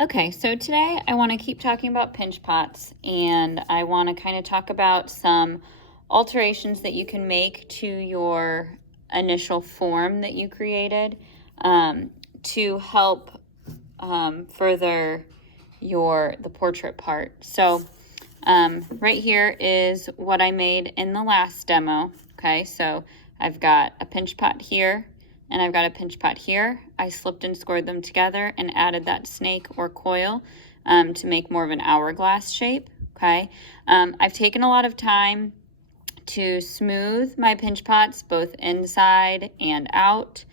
Okay, so today I want to keep talking about pinch pots, and I want to kind of talk about some alterations that you can make to your initial form that you created to help further the portrait part. So right here is what I made in the last demo. Okay, so I've got a pinch pot here and I've got a pinch pot here. I slipped and scored them together and added that snake or coil to make more of an hourglass shape. Okay, I've taken a lot of time to smooth my pinch pots both inside and out.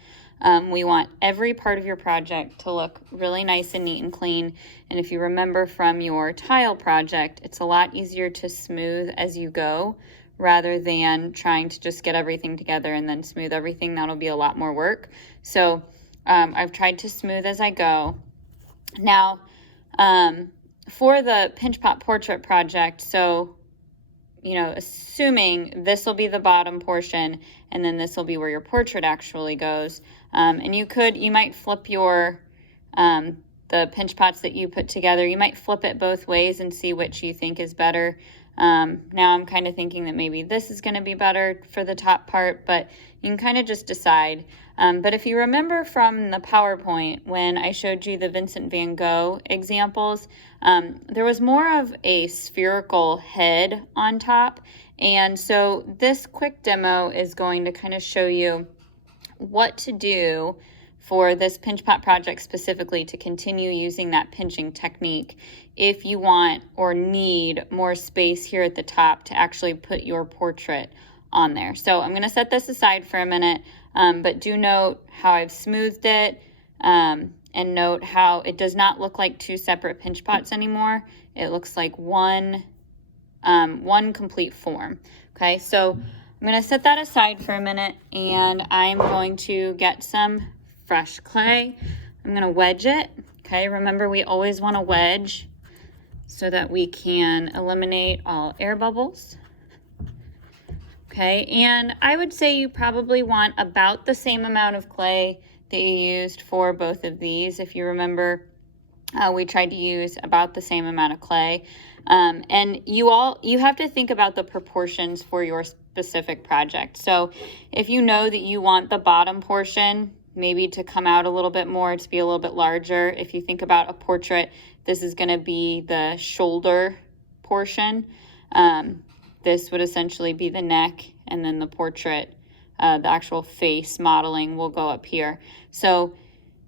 We want every part of your project to look really nice and neat and clean. And if you remember from your tile project, it's a lot easier to smooth as you go rather than trying to just get everything together and then smooth everything. That'll be a lot more work. So I've tried to smooth as I go. Now, for the pinch pot portrait project, so assuming this will be the bottom portion and then this will be where your portrait actually goes. And you might flip your, the pinch pots that you put together, you might flip it both ways and see which you think is better. Now I'm kind of thinking that maybe this is going to be better for the top part, but you can kind of just decide. But if you remember from the PowerPoint, when I showed you the Vincent van Gogh examples, there was more of a spherical head on top. And so this quick demo is going to kind of show you what to do for this pinch pot project specifically to continue using that pinching technique if you want or need more space here at the top to actually put your portrait on there. So I'm going to set this aside for a minute, but do note how I've smoothed it and note how it does not look like two separate pinch pots anymore. It looks like one complete form. Okay, so I'm going to set that aside for a minute and I'm going to get some fresh clay. I'm going to wedge it. Okay, remember we always want to wedge so that we can eliminate all air bubbles. Okay, and I would say you probably want about the same amount of clay that you used for both of these. If you remember, we tried to use about the same amount of clay. And you have to think about the proportions for your specific project. So if you know that you want the bottom portion maybe to come out a little bit more, to be a little bit larger, if you think about a portrait, this is going to be the shoulder portion. This would essentially be the neck, and then the portrait, the actual face modeling will go up here. So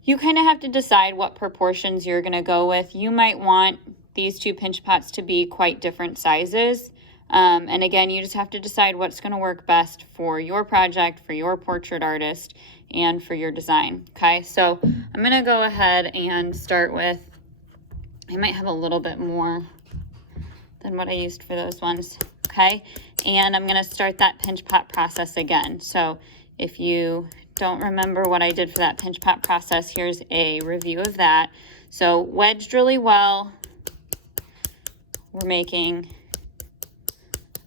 you kind of have to decide what proportions you're going to go with. You might want these two pinch pots to be quite different sizes. And again, you just have to decide what's going to work best for your project, for your portrait artist, and for your design. Okay, so I'm going to go ahead and start with, I might have a little bit more than what I used for those ones. Okay, and I'm going to start that pinch pot process again. So if you don't remember what I did for that pinch pot process, here's a review of that. So wedged really well. We're making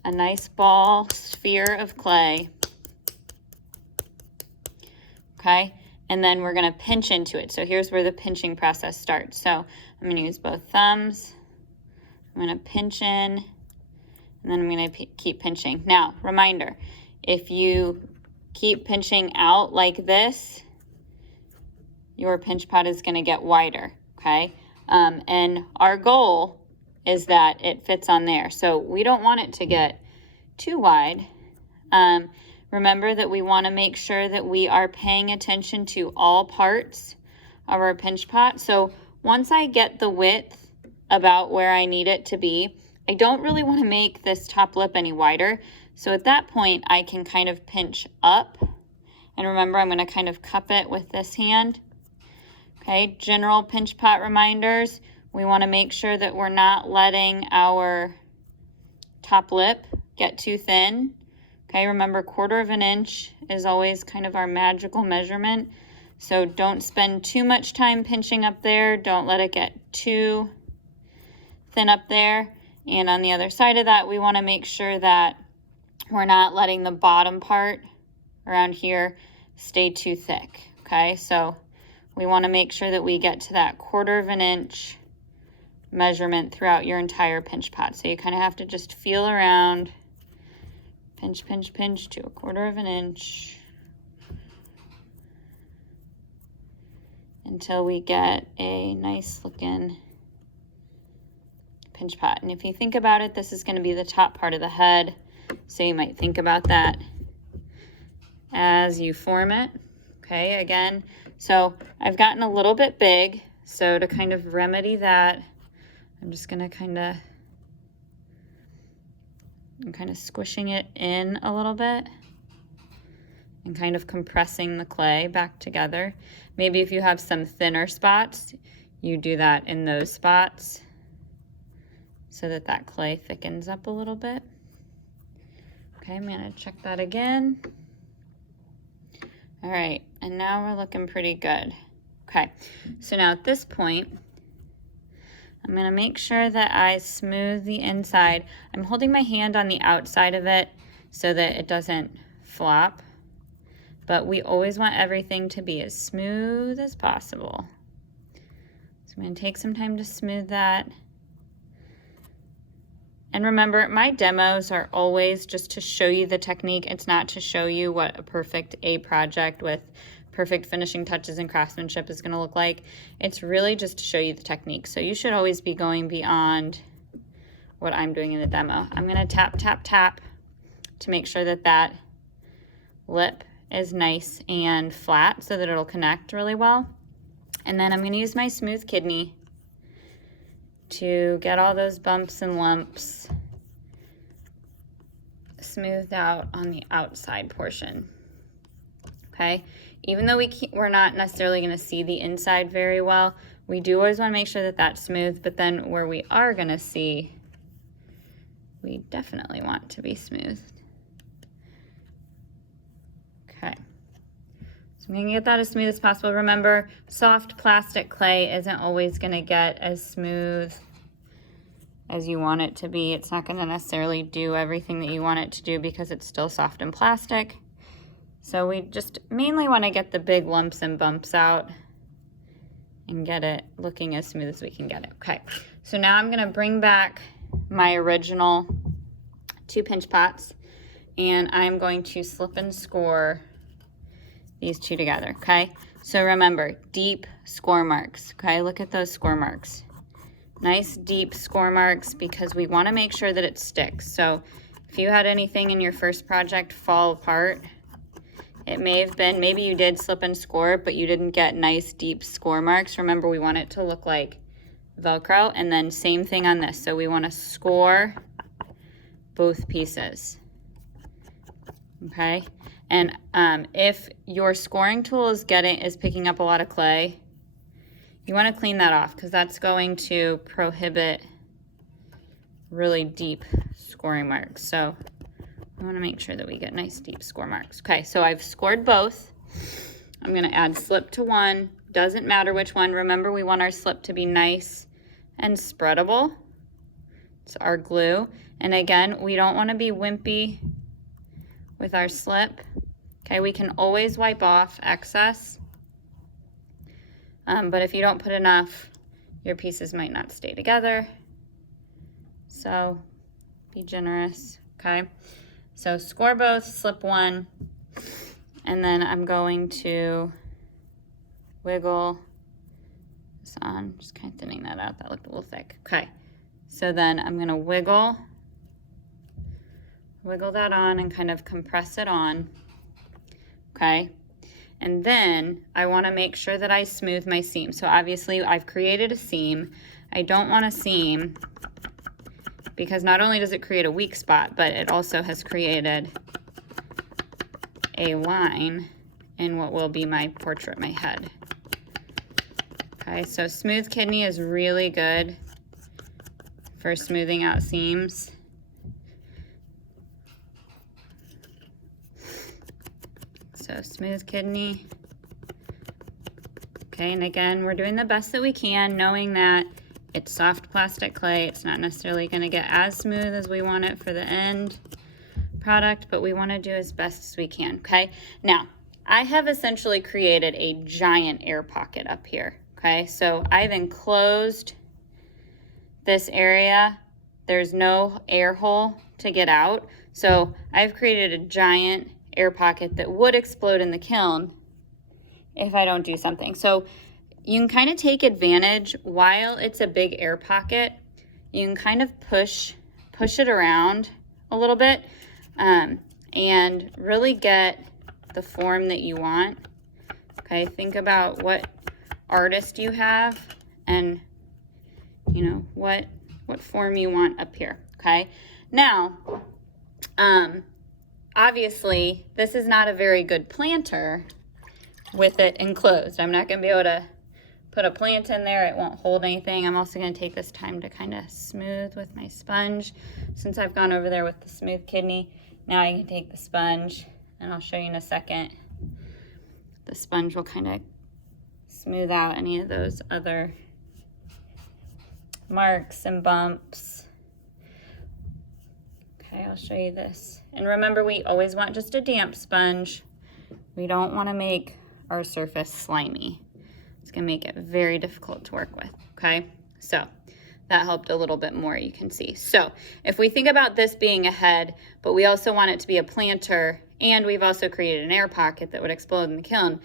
a nice ball sphere of clay. Okay, and then we're going to pinch into it. So here's where the pinching process starts. So I'm going to use both thumbs. I'm going to pinch in, and then I'm going to keep pinching. Now, reminder, if you keep pinching out like this, your pinch pot is going to get wider, okay? And our goal is that it fits on there. So we don't want it to get too wide. Remember that we want to make sure that we are paying attention to all parts of our pinch pot. So once I get the width about where I need it to be, I don't really want to make this top lip any wider. So at that point, I can kind of pinch up. And remember, I'm going to kind of cup it with this hand. Okay, general pinch pot reminders. We want to make sure that we're not letting our top lip get too thin. Okay, remember 1/4 of an inch is always kind of our magical measurement. So don't spend too much time pinching up there. Don't let it get too thin up there. And on the other side of that, we want to make sure that we're not letting the bottom part around here stay too thick. Okay, so we want to make sure that we get to that 1/4 of an inch measurement throughout your entire pinch pot. So you kind of have to just feel around, pinch, pinch, pinch to 1/4 of an inch until we get a nice looking pinch pot. And if you think about it, this is going to be the top part of the head. So you might think about that as you form it. Okay, again, so I've gotten a little bit big. So to kind of remedy that, I'm just going to kind of squishing it in a little bit and kind of compressing the clay back together. Maybe if you have some thinner spots, you do that in those spots so that that clay thickens up a little bit. Okay, I'm gonna check that again. All right, and now we're looking pretty good. Okay, so now at this point, I'm gonna make sure that I smooth the inside. I'm holding my hand on the outside of it so that it doesn't flop, but we always want everything to be as smooth as possible. So I'm gonna take some time to smooth that. And remember, my demos are always just to show you the technique. It's not to show you what a perfect A project with perfect finishing touches and craftsmanship is going to look like. It's really just to show you the technique. So you should always be going beyond what I'm doing in the demo. I'm going to tap, tap, tap to make sure that that lip is nice and flat so that it'll connect really well. And then I'm going to use my smooth kidney to get all those bumps and lumps smoothed out on the outside portion. Okay, even though we're not necessarily going to see the inside very well, we do always want to make sure that that's smooth, but then where we are going to see, we definitely want to be smoothed. Okay, so I'm going to get that as smooth as possible. Remember, soft plastic clay isn't always going to get as smooth as you want it to be. It's not going to necessarily do everything that you want it to do because it's still soft and plastic. So we just mainly want to get the big lumps and bumps out and get it looking as smooth as we can get it. Okay, so now I'm going to bring back my original 2 pinch pots and I'm going to slip and score these 2 together. Okay, so remember, deep score marks. Okay, look at those score marks. Nice deep score marks because we want to make sure that it sticks. So if you had anything in your first project fall apart, it may have been, maybe you did slip and score, but you didn't get nice deep score marks. Remember, we want it to look like Velcro, and then same thing on this. So we want to score both pieces. Okay, and if your scoring tool is picking up a lot of clay, you want to clean that off because that's going to prohibit really deep scoring marks. So I want to make sure that we get nice deep score marks. Okay, so I've scored both. I'm going to add slip to one. Doesn't matter which one. Remember, we want our slip to be nice and spreadable. It's our glue. And again, we don't want to be wimpy with our slip. Okay, we can always wipe off excess. But if you don't put enough, your pieces might not stay together. So be generous, okay? So score both, slip one, and then I'm going to wiggle this on, just kind of thinning that out. That looked a little thick. Okay, so then I'm gonna wiggle that on and kind of compress it on, okay? And then I want to make sure that I smooth my seam. So obviously I've created a seam. I don't want a seam because not only does it create a weak spot, but it also has created a line in what will be my portrait, my head. Okay, so smooth kidney is really good for smoothing out seams. So smooth kidney. Okay, and again, we're doing the best that we can, knowing that it's soft plastic clay. It's not necessarily going to get as smooth as we want it for the end product, but we want to do as best as we can, okay? Now, I have essentially created a giant air pocket up here, okay? So I've enclosed this area, there's no air hole to get out. So I've created a giant air pocket that would explode in the kiln if I don't do something. So you can kind of take advantage while it's a big air pocket. You can kind of push it around a little bit and really get the form that you want. Okay, think about what artist you have and you know what form you want up here. Okay, now obviously this is not a very good planter with it enclosed. I'm not going to be able to put a plant in there. It won't hold anything. I'm also going to take this time to kind of smooth with my sponge. Since I've gone over there with the smooth kidney, now I can take the sponge, and I'll show you in a second. The sponge will kind of smooth out any of those other marks and bumps. Okay, I'll show you this. And remember, we always want just a damp sponge. We don't want to make our surface slimy. It's going to make it very difficult to work with, okay? So that helped a little bit more, you can see. So if we think about this being a head, but we also want it to be a planter, and we've also created an air pocket that would explode in the kiln,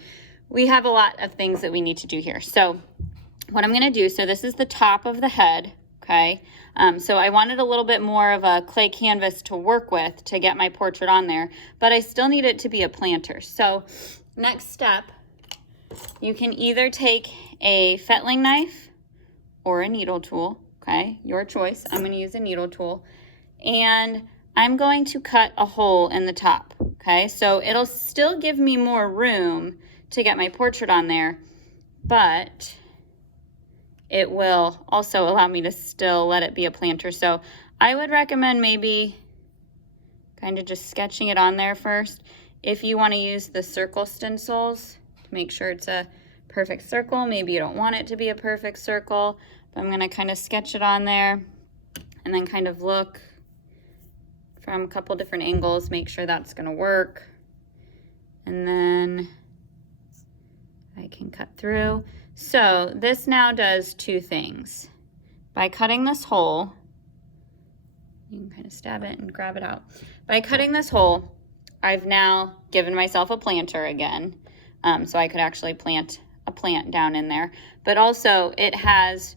we have a lot of things that we need to do here. So what I'm going to do, so this is the top of the head, okay? So I wanted a little bit more of a clay canvas to work with to get my portrait on there, but I still need it to be a planter. So next step, you can either take a fettling knife or a needle tool, okay? Your choice. I'm going to use a needle tool, and I'm going to cut a hole in the top, okay? So it'll still give me more room to get my portrait on there, but it will also allow me to still let it be a planter. So I would recommend maybe kind of just sketching it on there first. If you want to use the circle stencils to make sure it's a perfect circle, maybe you don't want it to be a perfect circle, but I'm going to kind of sketch it on there and then kind of look from a couple different angles, make sure that's going to work. And then I can cut through. So this now does two things. By cutting this hole, you can kind of stab it and grab it out. By cutting this hole, I've now given myself a planter again, so I could actually plant a plant down in there. But also it has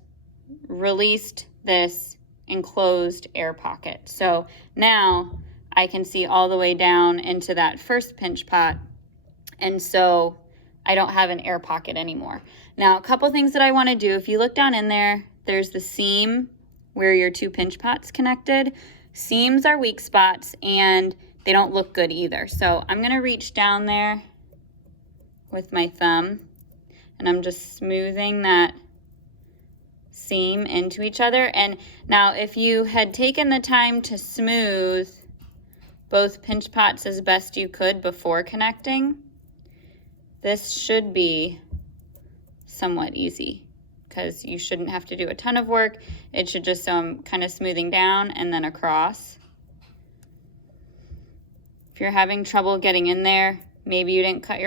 released this enclosed air pocket. So now I can see all the way down into that first pinch pot, and so I don't have an air pocket anymore. Now, a couple things that I want to do. If you look down in there, there's the seam where your two pinch pots connected. Seams are weak spots and they don't look good either. So I'm going to reach down there with my thumb and I'm just smoothing that seam into each other. And now if you had taken the time to smooth both pinch pots as best you could before connecting, this should be somewhat easy because you shouldn't have to do a ton of work. It should just kind of smoothing down and then across. If you're having trouble getting in there, maybe you didn't cut your